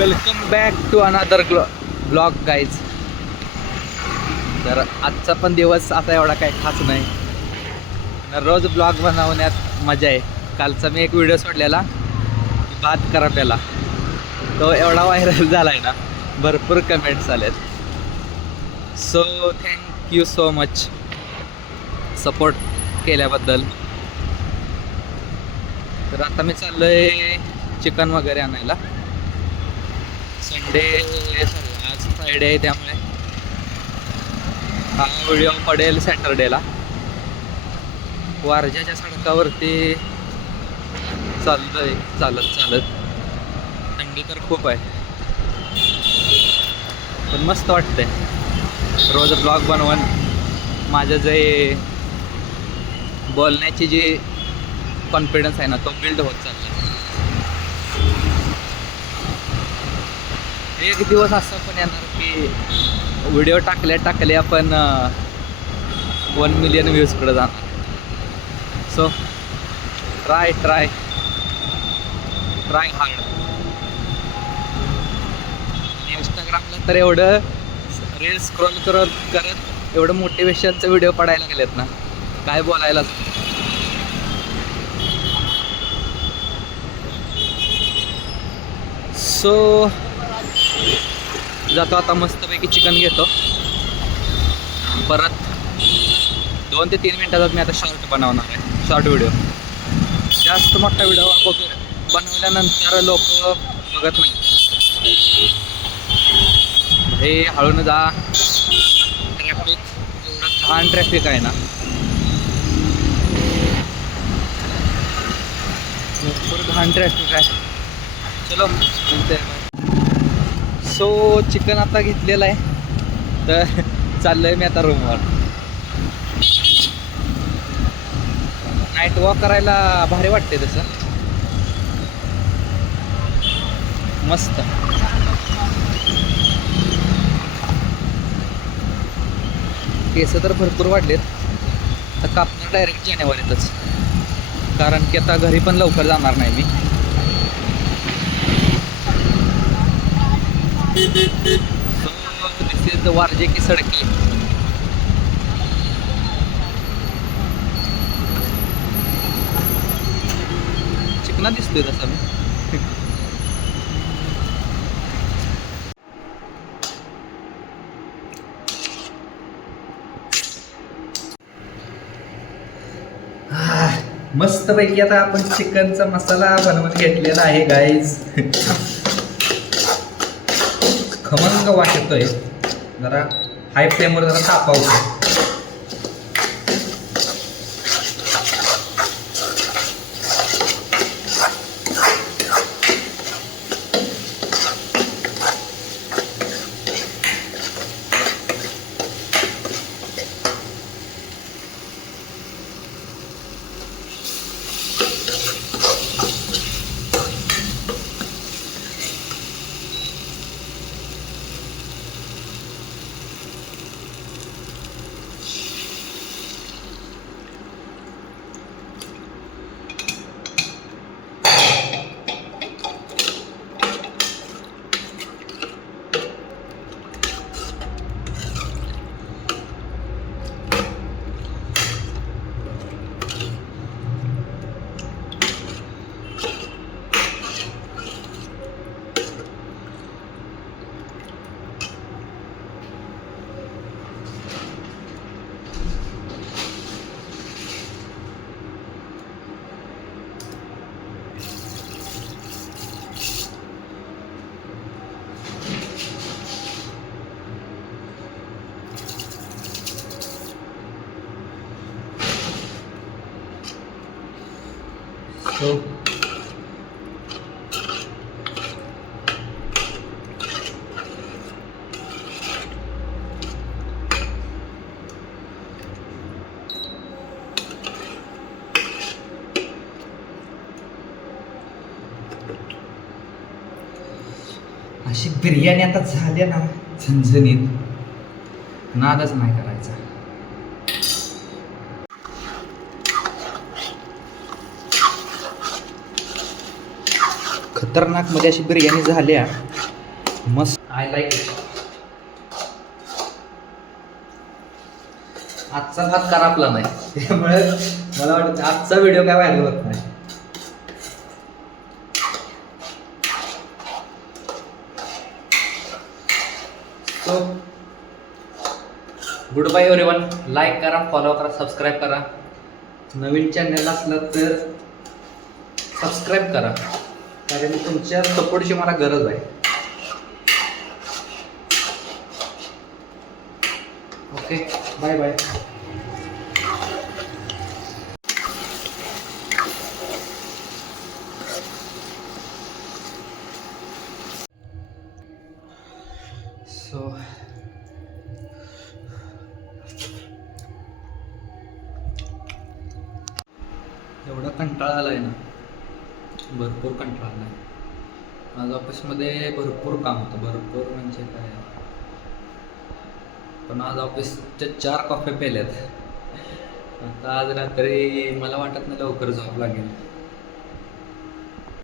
Welcome back to another blog guys. तर आजचा पण दिवस आता एवढा काही खास नाही. रोज ब्लॉग बनवण्यात मजा आहे. कालचा मी एक व्हिडिओ सोडलेला भात कराप्याला, तो एवढा व्हायरल झाला आहे ना, भरपूर कमेंट्स आलेत. So thank you so much support केल्याबद्दल. तर आता मी चाललो आहे चिकन वगैरे आणायला. संडे आज फ्रायडे आहे, त्यामुळे हा व्हिडिओ पडेल सॅटरडेला. वारजाच्या सडकावरती चाललोय चालत चालत. थंडी तर खूप आहे, पण मस्त वाटतंय. रोज ब्लॉग बनवून माझं जे बोलण्याची जी कॉन्फिडन्स आहे ना, तो बिल्ड होत चालला. एक दिवस असं पण येणार की व्हिडिओ टाकल्या आपण 1 मिलियन व्ह्यूजकडे जाणार. So try hard. इंस्टाग्रामला तर एवढं रील्स स्क्रोल करत एवढं मोटिवेशनचं व्हिडिओ पडायला गेलेत ना, काय बोलायलाच. सो जातो आता, मस्तपैकी चिकन घेतो. परत 2 ते 3 मिनिटात मी आता शॉर्ट बनवणार आहे, शॉर्ट व्हिडिओ. जास्त मोठा व्हिडिओ बनवल्यानंतर लोक बघत नाही. हे हळून जा, ट्रॅफिक एवढं घाण ट्रॅफिक आहे ना, भरपूर घाण ट्रॅफिक आहे. चलो मिळते. सो चिकन आता घेतलेलं आहे, तर चाललोय मी आता रूमवर. नाईट वॉक करायला भारी वाटते तसं, मस्त. केस तर भरपूर वाढलेत. तर कापणार डायरेक्ट जानेवारीतच, कारण की आता घरी पण लवकर जाणार नाही मी. दिस इज वारजे की सडकी. चिकना दिसतोय तसा मी. मस्त पैकी आता आपण चिकनचा मसाला बनवून घेतलेला आहे गाईज. खमंग वाटतोय. जरा हाय फ्लेमवर जरा तापावतो. So अशी बिर्याणी आता झाली ना झणझणीत, नादच नाही करायचा. खतरनाक मध्ये अशी बिर्याणी झाल्या. मस्त. I like it. आजचा भात करापला नाही, त्यामुळे मला वाटतं आजचा व्हिडिओ काय व्हायरल होत नाही. So good bye everyone. Like करा, फॉलो करा, सबस्क्राईब करा. नवीन चॅनल असलं तर सबस्क्राईब करा, कारण तुमच्या सपोर्टची मला गरज आहे. Okay, bye bye. सो एवढा कंटाळा आला आहे ना, भरपूर कंटाळा आला आहे. आज ऑफिसमध्ये भरपूर काम होतं, भरपूर म्हणजे काय. पण आज ऑफिसच्या 4 कॉफी पेल्यात. आता आज रात्री मला वाटत नाही लवकर झोप लागेल.